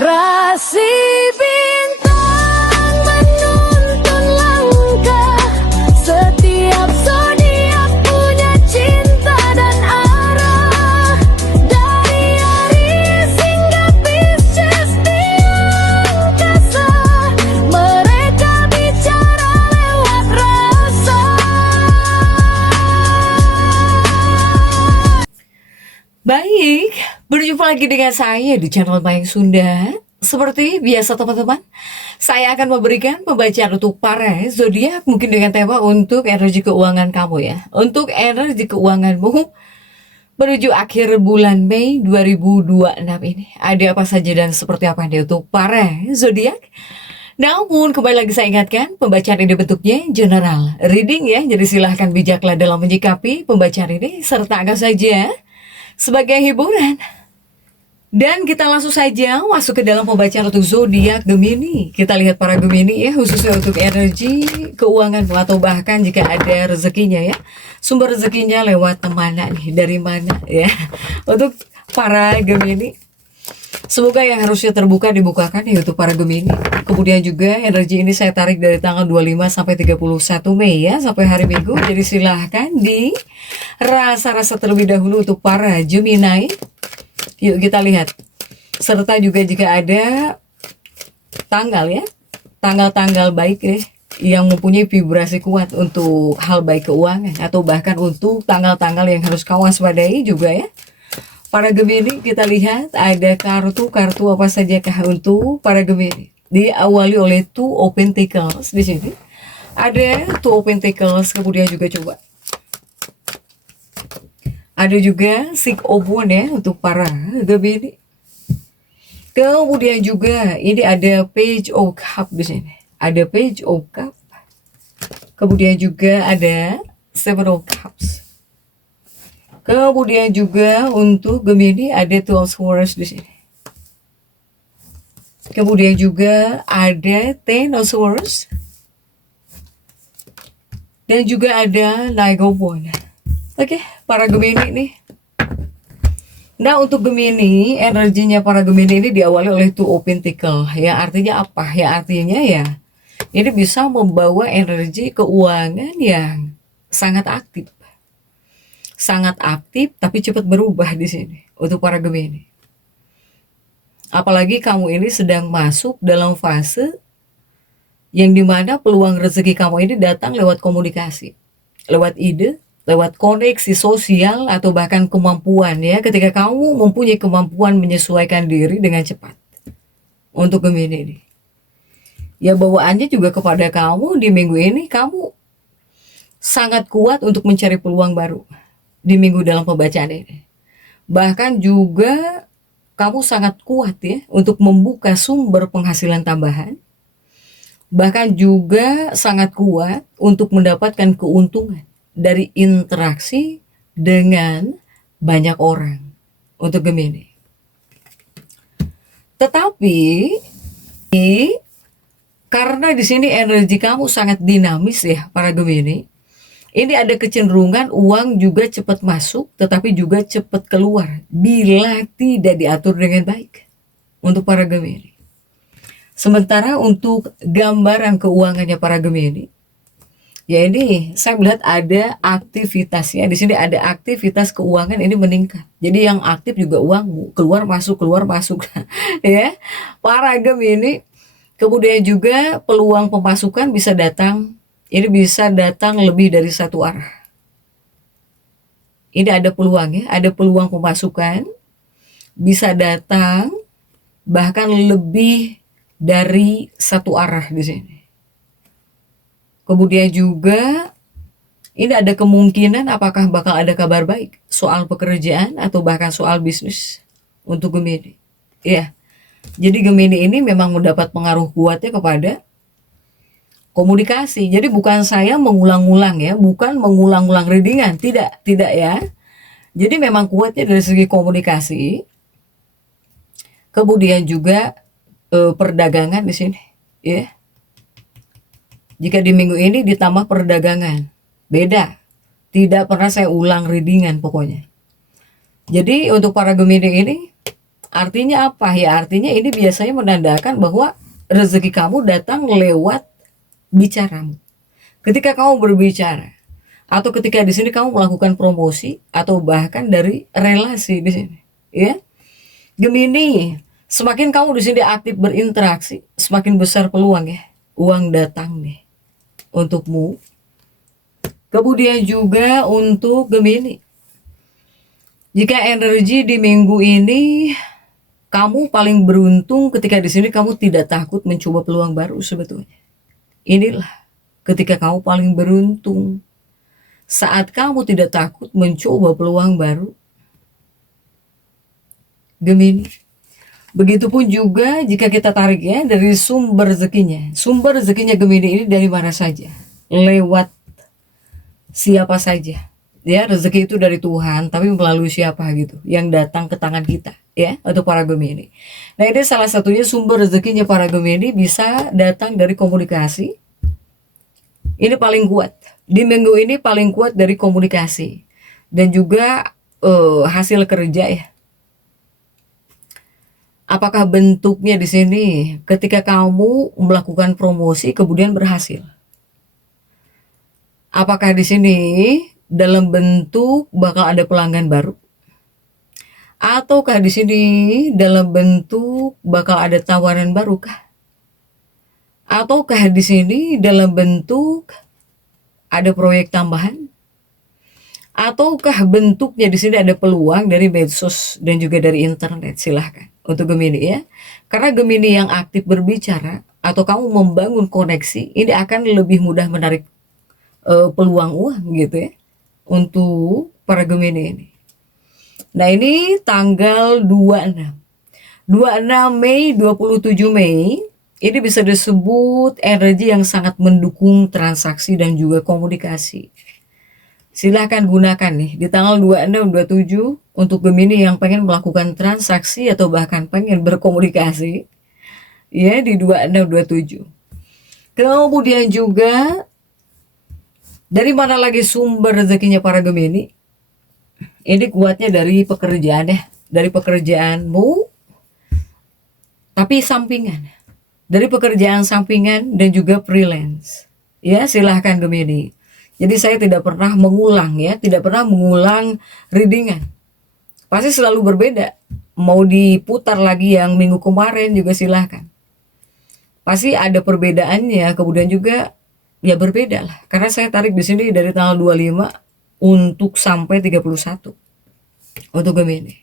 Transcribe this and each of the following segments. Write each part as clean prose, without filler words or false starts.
Rasi bintang menuntun langkah, setiap zodiak punya cinta dan arah. Dari Aries hingga Pisces di angkasa, mereka bicara lewat rasa. Baik, berjumpa lagi dengan saya di channel Mayang Sunda. Seperti biasa teman-teman, saya akan memberikan pembacaan untuk para zodiak mungkin dengan tema untuk energi keuangan kamu ya. Untuk energi keuanganmu menuju akhir bulan Mei 2026 ini. Ada apa saja dan seperti apa nih untuk para zodiak? Namun kembali lagi saya ingatkan, pembacaan ini bentuknya general reading ya. Jadi silahkan bijaklah dalam menyikapi pembacaan ini serta anggap saja sebagai hiburan. Dan kita langsung saja masuk ke dalam pembacaan untuk zodiak Gemini. Kita lihat para Gemini ya, khususnya untuk energi keuangan atau bahkan jika ada rezekinya ya. Sumber rezekinya lewat mana nih, dari mana ya. Untuk para Gemini, semoga yang harusnya terbuka dibukakan ya untuk para Gemini. Kemudian juga energi ini saya tarik dari tanggal 25 sampai 31 Mei ya, sampai hari Minggu. Jadi silahkan di rasa-rasa terlebih dahulu untuk para Gemini. Yuk kita lihat. Serta juga jika ada tanggal ya, tanggal-tanggal baik ya, yang mempunyai vibrasi kuat untuk hal baik keuangan. Atau bahkan untuk tanggal-tanggal yang harus kau waspadai juga ya. Para Gemini, kita lihat ada kartu-kartu apa sajakah untuk para Gemini. Diawali oleh Two of Pentacles di sini. Ada Two of Pentacles, kemudian juga coba. Ada juga Six of Wands ya untuk para Gemini. Kemudian juga ini ada Page of Cup di sini. Ada Page of Cup. Kemudian juga ada Seven of Cups. Kemudian juga untuk Gemini ada Two of Swords di sini. Kemudian juga ada Ten of Swords. Dan juga ada Knight of Wands. Oke, para Gemini nih. Nah, untuk Gemini, energinya para Gemini ini diawali oleh Two of Pentacles. Ya, artinya apa? Ya, artinya ya, ini bisa membawa energi keuangan yang sangat aktif. Sangat aktif tapi cepat berubah di sini untuk para Gemini. Apalagi kamu ini sedang masuk dalam fase yang dimana peluang rezeki kamu ini datang lewat komunikasi, lewat ide, lewat koneksi sosial atau bahkan kemampuan ya. Ketika kamu mempunyai kemampuan menyesuaikan diri dengan cepat untuk Gemini ini. Ya bawaannya juga kepada kamu di minggu ini, kamu sangat kuat untuk mencari peluang baru di minggu dalam pembacaan ini. Bahkan juga kamu sangat kuat ya untuk membuka sumber penghasilan tambahan. Bahkan juga sangat kuat untuk mendapatkan keuntungan dari interaksi dengan banyak orang untuk Gemini. Tetapi karena di sini energi kamu sangat dinamis ya para Gemini. Ini ada kecenderungan uang juga cepat masuk, tetapi juga cepat keluar bila tidak diatur dengan baik untuk para Gemini. Sementara untuk gambaran keuangannya para Gemini, ya ini saya melihat ada aktivitasnya. Di sini ada aktivitas keuangan ini meningkat. Jadi yang aktif juga uang keluar masuk ya. Para Gemini, kemudian juga peluang pemasukan bisa datang. Ini bisa datang lebih dari satu arah. Ini ada peluang ya, ada peluang pemasukan bisa datang bahkan lebih dari satu arah di sini. Kemudian juga ini ada kemungkinan apakah bakal ada kabar baik soal pekerjaan atau bahkan soal bisnis untuk Gemini. Ya. Jadi Gemini ini memang mendapat pengaruh kuatnya kepada komunikasi. Jadi bukan saya mengulang-ulang ya, bukan mengulang-ulang readingan, tidak ya. Jadi memang kuatnya dari segi komunikasi. Kemudian juga perdagangan di sini, ya. Jika di minggu ini ditambah perdagangan, beda. Tidak pernah saya ulang readingan pokoknya. Jadi untuk para Gemini ini Artinya apa ya? Artinya ini biasanya menandakan bahwa rezeki kamu datang lewat bicaramu. Ketika kamu berbicara, atau ketika di sini kamu melakukan promosi, atau bahkan dari relasi di sini, ya. Gemini, semakin kamu di sini aktif berinteraksi, semakin besar peluang ya, uang datang nih untukmu. Kemudian juga untuk Gemini, jika energi di minggu ini kamu paling beruntung ketika di sini kamu tidak takut mencoba peluang baru sebetulnya. Inilah ketika kamu paling beruntung. Saat kamu tidak takut mencoba peluang baru. Gemini. Begitupun juga jika kita tarik ya dari sumber rezekinya. Sumber rezekinya Gemini ini dari mana saja. Lewat siapa saja. Ya, rezeki itu dari Tuhan, tapi melalui siapa gitu, yang datang ke tangan kita, ya, untuk para Gemini. Nah, ini salah satunya sumber rezekinya para Gemini bisa datang dari komunikasi. Ini paling kuat. Di minggu ini paling kuat dari komunikasi. Dan juga hasil kerja ya. Apakah bentuknya di sini ketika kamu melakukan promosi kemudian berhasil? Apakah di sini dalam bentuk bakal ada pelanggan baru? Ataukah di sini dalam bentuk bakal ada tawaran baru kah? Ataukah di sini dalam bentuk ada proyek tambahan? Ataukah bentuknya di sini ada peluang dari medsos dan juga dari internet? Silahkan untuk Gemini ya. Karena Gemini yang aktif berbicara atau kamu membangun koneksi, ini akan lebih mudah menarik peluang uang gitu ya untuk para Gemini ini. Nah, ini tanggal 26 Mei, 27 Mei, ini bisa disebut energi yang sangat mendukung transaksi dan juga komunikasi. Silahkan gunakan nih di tanggal 26-27 untuk Gemini yang pengen melakukan transaksi atau bahkan pengen berkomunikasi ya di 26-27. Kemudian juga dari mana lagi sumber rezekinya para Gemini? Ini kuatnya dari pekerjaan ya, dari pekerjaanmu, tapi sampingan, dari pekerjaan sampingan dan juga freelance. Ya, silahkan Gemini. Jadi saya tidak pernah mengulang ya, tidak pernah mengulang readingan. Pasti selalu berbeda. Mau diputar lagi yang minggu kemarin juga silahkan. Pasti ada perbedaannya, kemudian juga ya berbeda lah. Karena saya tarik di sini dari tanggal 25 untuk sampai 31 untuk Gemini.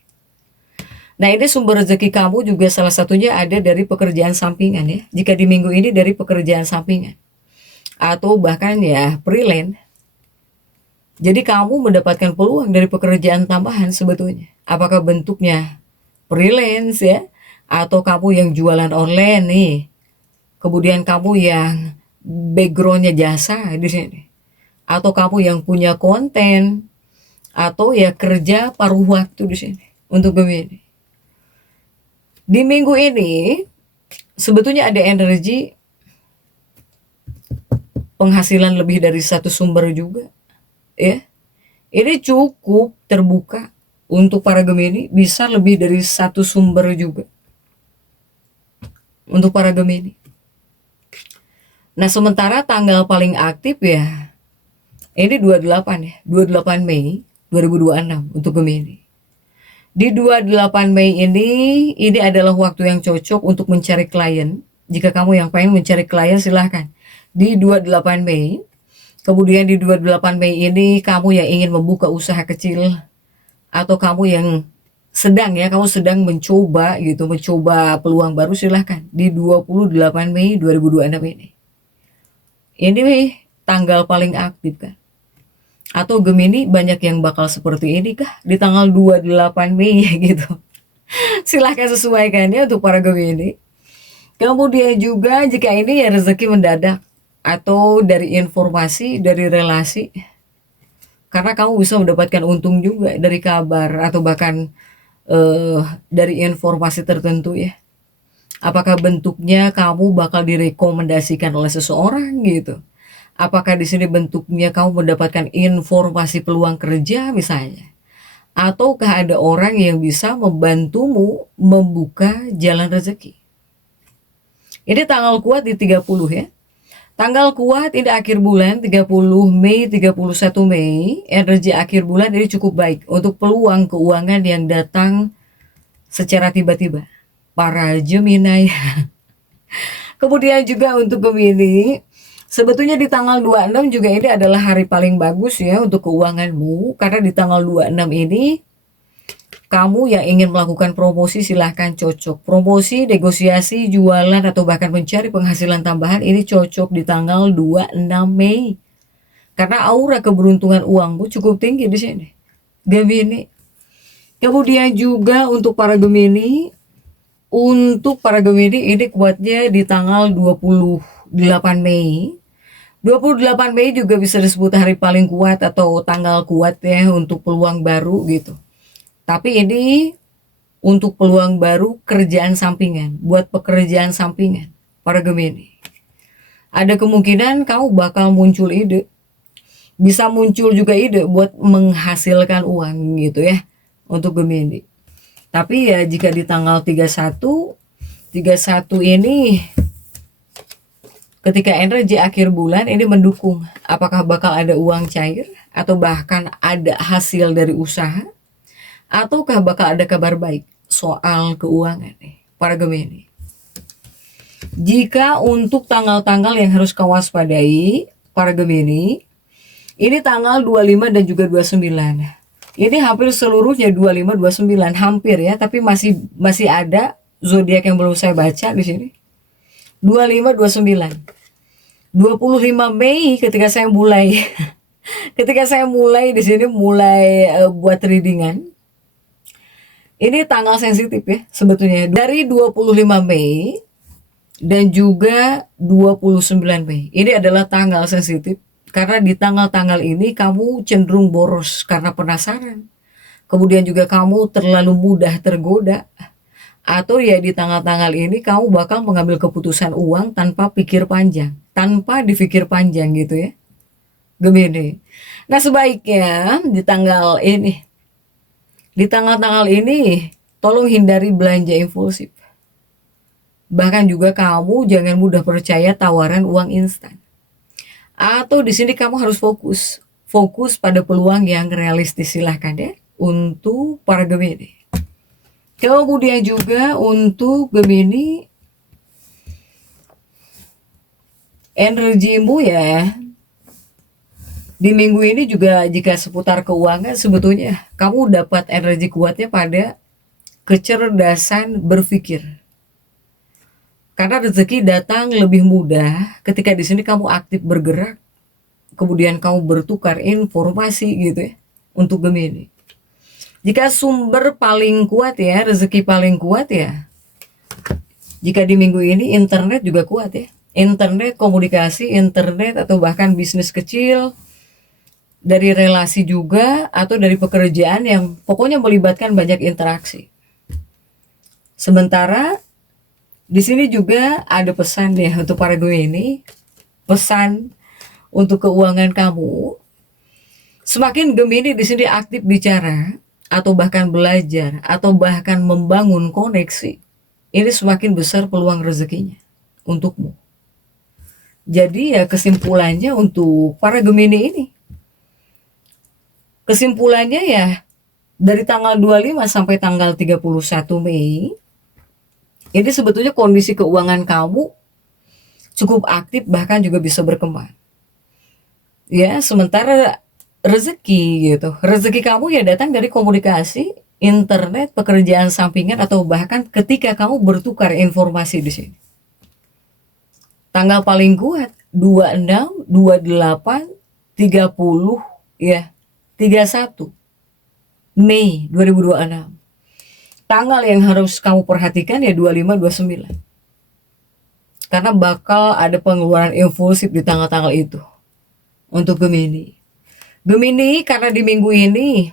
Nah, ini sumber rezeki kamu juga salah satunya ada dari pekerjaan sampingan ya. Jika di minggu ini dari pekerjaan sampingan atau bahkan ya freelance. Jadi kamu mendapatkan peluang dari pekerjaan tambahan sebetulnya. Apakah bentuknya freelance ya, atau kamu yang jualan online nih. Kemudian kamu yang backgroundnya jasa di sini. Atau kamu yang punya konten, atau ya kerja paruh waktu di sini untuk Gemini. Di minggu ini sebetulnya ada energi penghasilan lebih dari satu sumber juga, ya. Ini cukup terbuka untuk para Gemini, bisa lebih dari satu sumber juga untuk para Gemini. Nah, sementara tanggal paling aktif ya ini 28 ya, 28 Mei 2026 untuk Gemini. Di 28 Mei ini adalah waktu yang cocok untuk mencari klien. Jika kamu yang pengen mencari klien silahkan. Di 28 Mei, kemudian di 28 Mei ini kamu yang ingin membuka usaha kecil atau kamu yang sedang ya, kamu sedang mencoba gitu, mencoba peluang baru silahkan. Di 28 Mei 2026 ini. Ini tanggal paling aktif kan. Atau Gemini banyak yang bakal seperti ini kah di tanggal 28 Mei gitu. Silahkan sesuaikan ya untuk para Gemini. Kemudian juga jika ini ya rezeki mendadak atau dari informasi, dari relasi. Karena kamu bisa mendapatkan untung juga dari kabar atau bahkan dari informasi tertentu ya. Apakah bentuknya kamu bakal direkomendasikan oleh seseorang gitu. Apakah di sini bentuknya kamu mendapatkan informasi peluang kerja misalnya, Ataukah ada orang yang bisa membantumu membuka jalan rezeki? Ini tanggal kuat di 30 ya. Tanggal kuat ini akhir bulan 30 Mei, 31 Mei. Energi akhir bulan ini cukup baik untuk peluang keuangan yang datang secara tiba-tiba. Para Gemini. Kemudian juga untuk Gemini, sebetulnya di tanggal 26 juga ini adalah hari paling bagus ya untuk keuanganmu. Karena di tanggal 26 ini, kamu yang ingin melakukan promosi silahkan cocok. Promosi, negosiasi, jualan, atau bahkan mencari penghasilan tambahan ini cocok di tanggal 26 Mei. Karena aura keberuntungan uangmu cukup tinggi di sini. Gemini. Kemudian juga untuk para Gemini, ini kuatnya di tanggal 28 Mei. 28 Mei juga bisa disebut hari paling kuat atau tanggal kuat ya untuk peluang baru gitu. Tapi ini untuk peluang baru kerjaan sampingan, buat pekerjaan sampingan para Gemini. Ada kemungkinan kamu bakal muncul ide. Bisa muncul juga ide buat menghasilkan uang gitu ya untuk Gemini. Tapi ya jika di tanggal 31 ini ketika energi akhir bulan ini mendukung, apakah bakal ada uang cair atau bahkan ada hasil dari usaha, ataukah bakal ada kabar baik soal keuangan nih para Gemini. Jika untuk tanggal-tanggal yang harus kau waspadai para Gemini, ini tanggal 25 dan juga 29. Ini hampir seluruhnya 25, 29 hampir ya, tapi masih ada zodiak yang belum saya baca di sini. 25, 29. 25 Mei ketika saya mulai di sini buat readingan. Ini tanggal sensitif ya sebetulnya. Dari 25 Mei dan juga 29 Mei. Ini adalah tanggal sensitif. Karena di tanggal-tanggal ini kamu cenderung boros karena penasaran. Kemudian juga kamu terlalu mudah tergoda. Atau ya di tanggal-tanggal ini kamu bakal mengambil keputusan uang tanpa pikir panjang. Tanpa dipikir panjang gitu ya. Gemini. Nah sebaiknya di tanggal ini. Di tanggal-tanggal ini tolong hindari belanja impulsif. Bahkan juga kamu jangan mudah percaya tawaran uang instan. Atau di sini kamu harus fokus pada peluang yang realistis silahkan ya untuk para Gemini. Kemudian juga untuk Gemini, energimu ya di minggu ini juga jika seputar keuangan sebetulnya kamu dapat energi kuatnya pada kecerdasan berpikir. Karena rezeki datang lebih mudah ketika di sini kamu aktif bergerak, kemudian kamu bertukar informasi gitu ya untuk Gemini. Jika sumber paling kuat ya, rezeki paling kuat ya. Jika di minggu ini internet juga kuat ya. Internet, komunikasi, internet atau bahkan bisnis kecil, dari relasi juga atau dari pekerjaan yang pokoknya melibatkan banyak interaksi. Sementara di sini juga ada pesan ya untuk para Gemini, pesan untuk keuangan kamu. Semakin Gemini di sini aktif bicara atau bahkan belajar atau bahkan membangun koneksi, ini semakin besar peluang rezekinya untukmu. Jadi ya kesimpulannya untuk para Gemini ini, kesimpulannya ya dari tanggal 25 sampai tanggal 31 Mei, ini sebetulnya kondisi keuangan kamu cukup aktif bahkan juga bisa berkembang. Ya, sementara rezeki gitu. Rezeki kamu ya datang dari komunikasi, internet, pekerjaan sampingan atau bahkan ketika kamu bertukar informasi di sini. Tanggal paling kuat 26, 28, 30 ya, 31 Mei 2026. Tanggal yang harus kamu perhatikan ya 25, 29. Karena bakal ada pengeluaran impulsif di tanggal-tanggal itu. Untuk Gemini. Gemini karena di minggu ini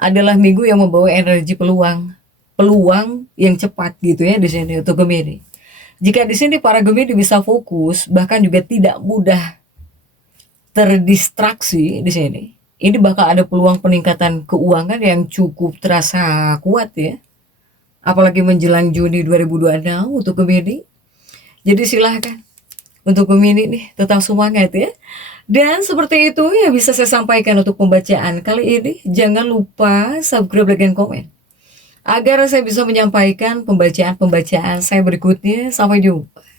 adalah minggu yang membawa energi peluang. Peluang yang cepat gitu ya di sini untuk Gemini. Jika di sini para Gemini bisa fokus, bahkan juga tidak mudah terdistraksi di sini. ini bakal ada peluang peningkatan keuangan yang cukup terasa kuat ya. Apalagi menjelang Juni 2026 untuk Gemini. Jadi silahkan untuk Gemini nih tetap semangat ya. Dan seperti itu ya bisa saya sampaikan untuk pembacaan kali ini. Jangan lupa subscribe, like, dan komen agar saya bisa menyampaikan pembacaan-pembacaan saya berikutnya. Sampai jumpa.